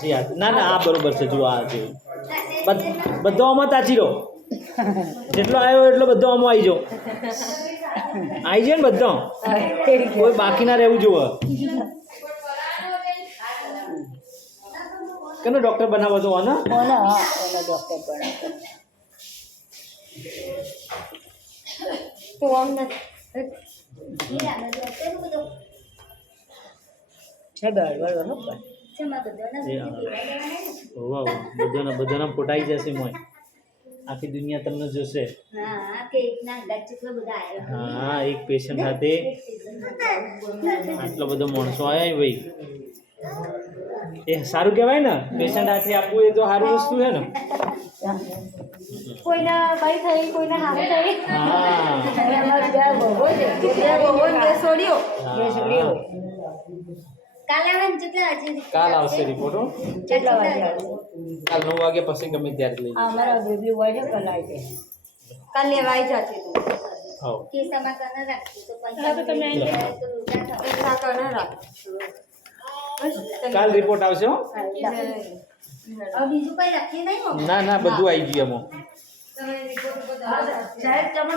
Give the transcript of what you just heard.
જી હા ના ના આ બરોબર છે જુઓ આ છે બધો આમાં તાચી રહો જેટલો આવ્યો એટલો બધો આમાં આવી જાઓ આવી જાય ને બધો કોઈ બાકી ના રહેવું જોવે કેનો ડોક્ટર બનાવો છો આનો ડોક્ટર બનાવો તો અમને બધાના ફોટા આવી જશે મોય આખી દુનિયા તમને જોશે હા એક પેશન્ટ સાથે આટલો બધો માણસો આવ્યા ભાઈ એ સારું કહેવાય ને પેશન્ટ હાથે આપવું એ તો સારું વસ્તુ છે ને કોઈના ભાઈ થઈ કોઈના હાથ થઈ કાલ આવશે રિપોર્ટ કાલ 9 વાગે પછી ગમે ત્યારે લઈ અમારા બેબી હોય છે કાલ આવી કાલ લેવાઈ જશે કાલ રિપોર્ટ આવશે હો બીજું કઈ લખી નહીં ના ના બધું આવી ગયું એમાં સાહેબ તમને